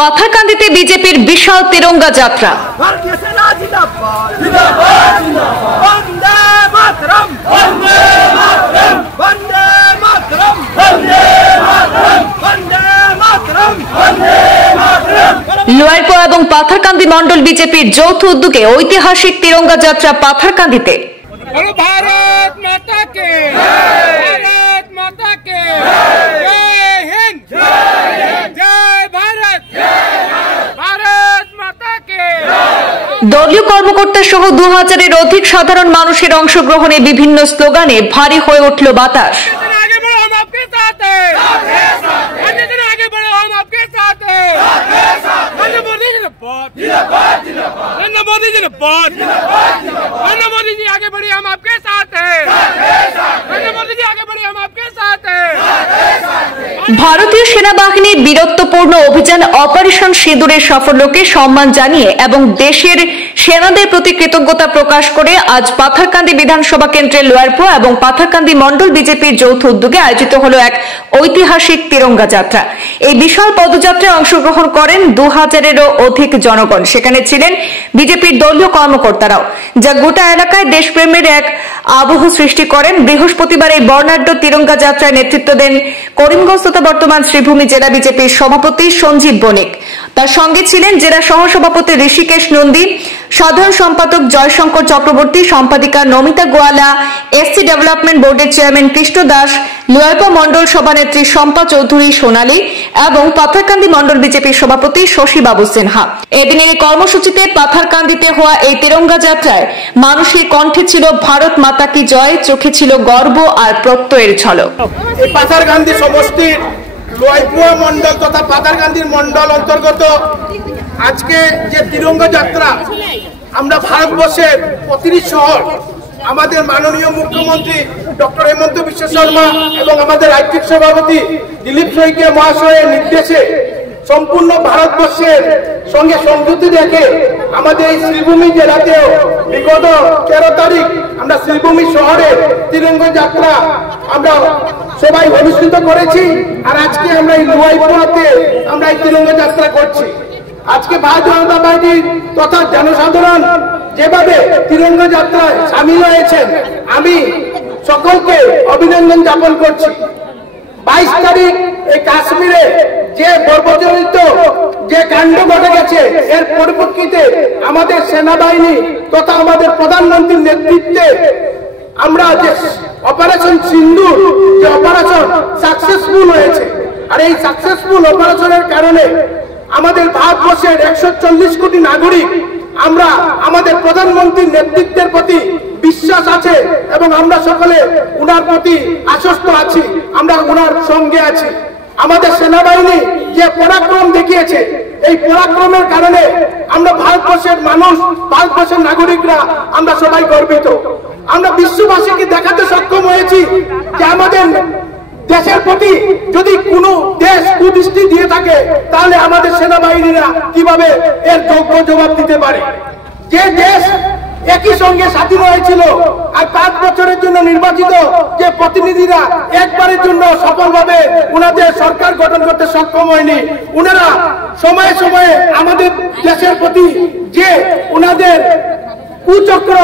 পাথারকান্দিতে বিজেপির বিশাল তিরঙ্গা যাত্রা। লুয়াইপো এবং পাথারকান্দি মন্ডল বিজেপির যৌথ উদ্যোগে ঐতিহাসিক তিরঙ্গা যাত্রা পাথারকান্দিতে। भारत माता के भारत माता के जय हिंद जय भारत भारत माता के। দলীয় কর্মকর্তা সহ 2000-এর অধিক সাধারণ মানুষের অংশগ্রহণে বিভিন্ন স্লোগানে ভারী হয়ে উঠল বাতাস। मोदी जी आगे बढ़िए हम आपके साथ हैं मोदी जी आगे बढ़िए हम आपके साथ हैं। ভারতীয় সেনাবাহিনীর বীরত্বপূর্ণ অভিযান অপারেশন সিঁদুরের সাফল্যকে সম্মান জানিয়ে এবং দেশের সেনাদের প্রতি কৃতজ্ঞতা প্রকাশ করে আজ পাথারকান্দি বিধানসভা কেন্দ্রের লুয়াইপো এবং পাথারকান্দি মন্ডল বিজেপির যৌথ উদ্যোগে আয়োজিত হল এক ঐতিহাসিক তিরঙ্গা যাত্রা। এই বিশাল পদযাত্রায় অংশগ্রহণ করেন 2000-এরও অধিক জনগণ। সেখানে ছিলেন বিজেপির দলীয় কর্মকর্তারাও, যা গোটা এলাকায় দেশপ্রেমের এক আবহ সৃষ্টি করেন। বৃহস্পতিবার এই বর্ণাঢ্য তিরঙ্গা যাত্রায় নেতৃত্ব দেন করিমগঞ্জ তথা বর্তমান শ্রীভূমি জেলা বিজেপির সভাপতি সঞ্জীব বণিক। তার সঙ্গে ছিলেন জেলা সহসভাপতি ঋষিকেশ নন্দী, সাধারণ সম্পাদক জয়শঙ্কর চক্রবর্তী, সম্পাদিকা নমিতা গোয়ালা, এসসি ডেভেলপমেন্ট বোর্ডের চেয়ারম্যান কৃষ্ণ দাস, লুয়াইপো মন্ডল সভানেত্রী শম্পা চৌধুরী সোনালী এবং পাথারকান্দি মন্ডল বিজেপির সভাপতি শশী বাবু সিনহা। এদিনের এই কর্মসূচিতে পাথারকান্দিতে হওয়া এই তিরঙ্গা যাত্রায় মানুষের কণ্ঠে ছিল ভারত মাতা কি জয়, চোখে ছিল গর্ব আর প্রত্যয়ের ঝলক। পাথারকান্দি সমষ্টির লুয়াইপো মন্ডল তথা পাথারকান্দির মন্ডল অন্তর্গত আজকে যে তিরঙ্গা যাত্রা, আমরা ভারতবর্ষের প্রতিটি শহর আমাদের মাননীয় মুখ্যমন্ত্রী ডক্টর হেমন্ত বিশ্ব শর্মা এবং আমাদের রাজ্যিক সভাপতি দিলীপ শইকীয়া মহাশয়ের নির্দেশে সম্পূর্ণ ভারতবর্ষের সঙ্গে সংযুক্তি রেখে আমাদের এই শ্রীভূমি জেলাতেও বিগত 13 তারিখ আমরা শ্রীভূমি শহরে তিরঙ্গা যাত্রা আমরা সবাই অনুষ্ঠিত করেছি। আর আজকে আমরা এই লুয়াইপোতে আমরা এই তিরঙ্গা যাত্রা করছি। আজকে ভারতীয় জনতা পার্টি তথা জনসাধারণ যেভাবে তিরঙ্গা যাত্রায় সামিল হয়েছেন, আমি সকলকে অভিনন্দন জ্ঞাপন করছি। 22 তারিখ এই কাশ্মীরে যে বর্বরচিত যে কাণ্ড ঘটে গেছে, এর পরিপ্রেক্ষিতে আমাদের সেনাবাহিনী তথা আমাদের প্রধানমন্ত্রীর নেতৃত্বে আমরা যে অপারেশন সিন্দুর যে অপারেশন সাকসেসফুল হয়েছে, আর এই সাকসেসফুল অপারেশনের কারণে আমাদের ভারতবর্ষের 140 কোটি নাগরিক আমরা আমাদের প্রধানমন্ত্রীর নেতৃত্বের প্রতি বিশ্বাস আছে এবং আমরা সকলে উনার প্রতি আশ্বস্ত আছি, আমরা উনার সঙ্গে আছি। আমাদের সেনাবাহিনী যে পরাক্রম দেখিয়েছে, এই পরাক্রমের কারণে আমরা ভারতবর্ষের মানুষ, ভারতবর্ষের নাগরিকরা আমরা সবাই গর্বিত। আমরা বিশ্ববাসীকে দেখাতে সক্ষম হয়েছি যে আমাদের দেশের প্রতি যদি কোনো দেশ কুদৃষ্টি দিয়ে থাকে, তাহলে আমাদের সেনাবাহিনীরা কিভাবে এর যোগ্য জবাব দিতে পারে। যে দেশ একই সঙ্গে স্বাধীন হয়েছিল আর 5 বছরের জন্য নির্বাচিত যে প্রতিনিধিরা একবারের জন্য সফলভাবে উনাদের সরকার গঠন করতে সক্ষম হয়নি, উনারা সময়ে সময়ে আমাদের দেশের প্রতি যে উনাদের কুচক্র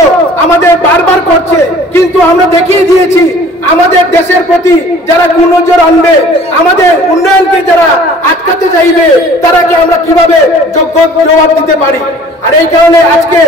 আমাদের বারবার করছে, কিন্তু আমরা দেখিয়ে দিয়েছি আমাদের দেশের প্রতি যারা কুনজর আনবে, আমাদের উন্নয়নকে যারা আটকাতে চাইবে, তারাকে আমরা কিভাবে যোগ্য জবাব দিতে পারি। আর এই কারণে আজকে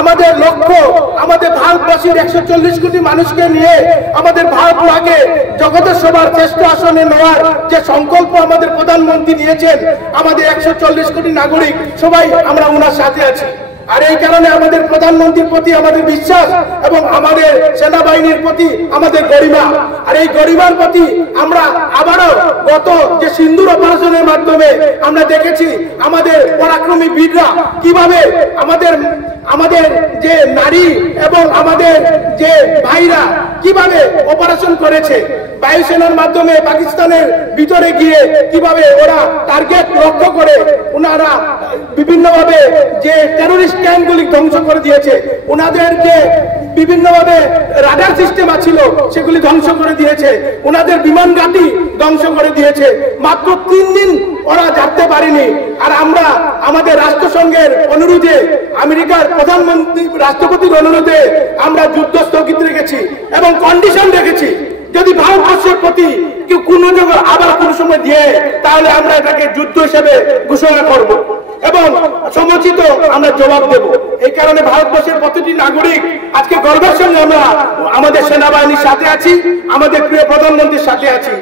আমাদের লক্ষ্য আমাদের ভারতবাসীর 140 কোটি মানুষকে নিয়ে আমাদের ভারত মাকে জগতের সবার শ্রেষ্ঠ আসনে নেওয়ার যে সংকল্প আমাদের প্রধানমন্ত্রী নিয়েছেন, আমাদের 140 কোটি নাগরিক সবাই আমরা ওনার সাথে আছি। আর এই কারণে আমাদের প্রধানমন্ত্রীর প্রতি আমাদের বিশ্বাস এবং আমাদের সেনাবাহিনীর প্রতি আমাদের গরিমা। আর এই গরিমার প্রতি আমরা আবারও গত যে সিন্দুর অপারেশনের মাধ্যমে আমরা দেখেছি আমাদের পরাক্রমী বীররা কিভাবে আমাদের যে নারী এবং আমাদের যে ভাইরা কিভাবে অপারেশন করেছে, বায়ুসেনার মাধ্যমে পাকিস্তানের ভিতরে গিয়ে কিভাবে ওরা টার্গেট লক্ষ্য করে ওনারা বিভিন্নভাবে যে টেরোরিস্ট ক্যাম্পগুলি ধ্বংস করে দিয়েছে, ওনাদের যে বিভিন্নভাবে রাডার সিস্টেম ছিল সেগুলি ধ্বংস করে দিয়েছে, ওনাদের বিমান ঘাঁটি ধ্বংস করে দিয়েছে। মাত্র 3 দিন ওরা জানতে পারেনি। আর আমরা আমাদের রাষ্ট্রসংঘের অনুরোধে, আমেরিকার প্রধানমন্ত্রী রাষ্ট্রপতির অনুরোধে আমরা যুদ্ধ স্থগিত রেখেছি এবং কন্ডিশন রেখেছি, যদি ভারতবর্ষের প্রতি কেউ কোনো জায়গায় আবার কোনো সময় দিয়ে, তাহলে আমরা এটাকে যুদ্ধ হিসেবে ঘোষণা করব এবং সমুচিত আমরা জবাব দেব। এই কারণে ভারতবর্ষের প্রতিটি নাগরিক আজকে গর্বের সঙ্গে আমরা আমাদের সেনাবাহিনীর সাথে আছি, আমাদের প্রিয় প্রধানমন্ত্রীর সাথে আছি।